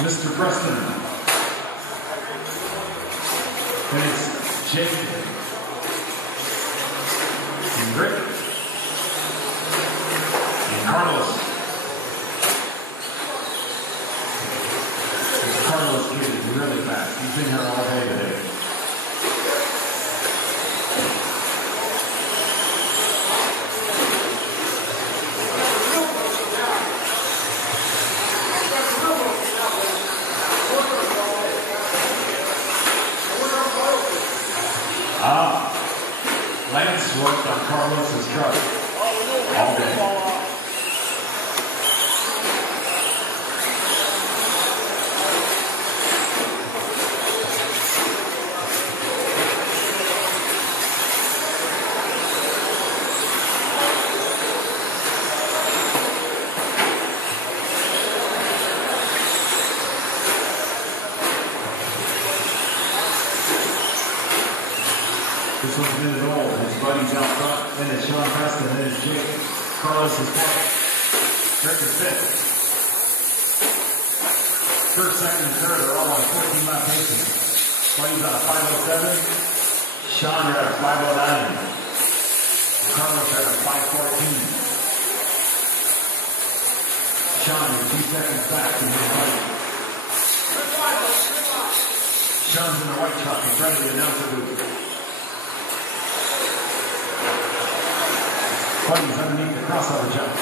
Mr. Preston. Then it's Jake and Rick and Carlos. This Carlos kid is really fast. He's been here all day today. Lance worked on Carlos's truck all day. This one's a minute old. His buddy's out front. Then it's Sean Preston. Then it's Jake. Carlos is fourth. Rick is fifth. First, second, and third are all on 14-lap paces. Buddy's on a 5:07. Sean, you're at a 5:09. Carlos, you're at a 5:14. Sean, you're 2 seconds back from your buddy. Sean's in the white truck in front of the announcer booth. Buddy's underneath the crossover jump.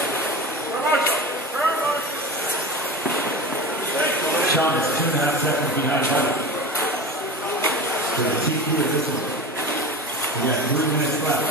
Sean is 2.5 seconds behind Buddy. For the TQ of this one. We got 3 minutes left.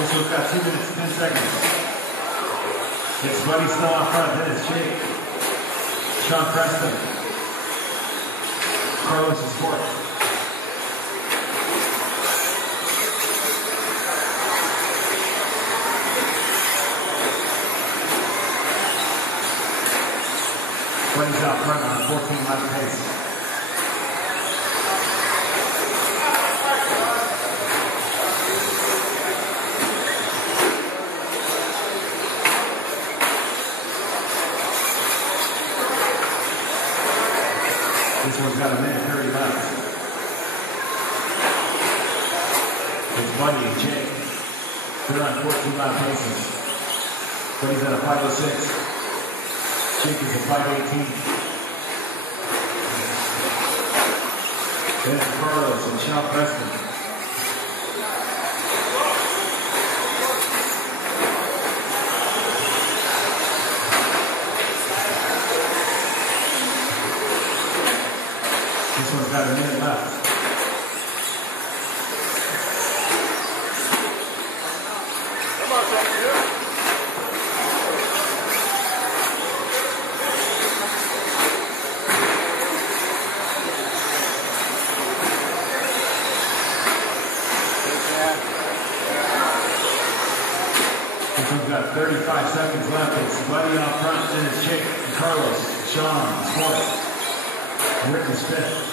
This one's got 2 minutes, 10 seconds. It's Buddy still out front. Then it's Jake. Sean Preston. Carlos is fourth. Buddy's out front on a 14-lap pace. This one's got a minute 30 left. It's Buddy and Jake. They're on 14-lap paces. Buddy's at a 5:06. Jake is a 5:18. Then it's Carlos and Sean Preston. This one's got a minute left. This one's got 35 seconds left. It's Buddy out front, then it's Jake and Carlos. Sean is fourth. Rick is fifth.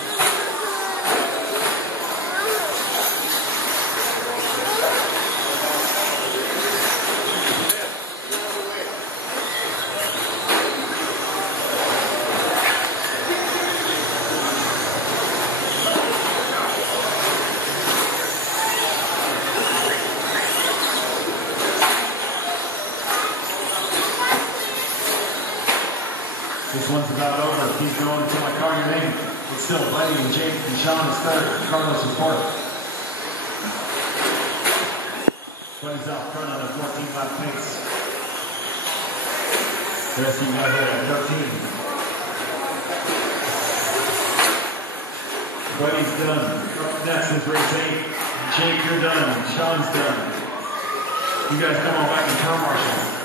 This one's about over. Keep going until I call your name. It's still Buddy and Jake and Sean is third. Carlos is fourth. Buddy's out front on a 14-lap pace. The rest of you guys are at 13. Buddy's done. Up next is race 8. Jake, you're done. Sean's done. You guys come on back and car marshal.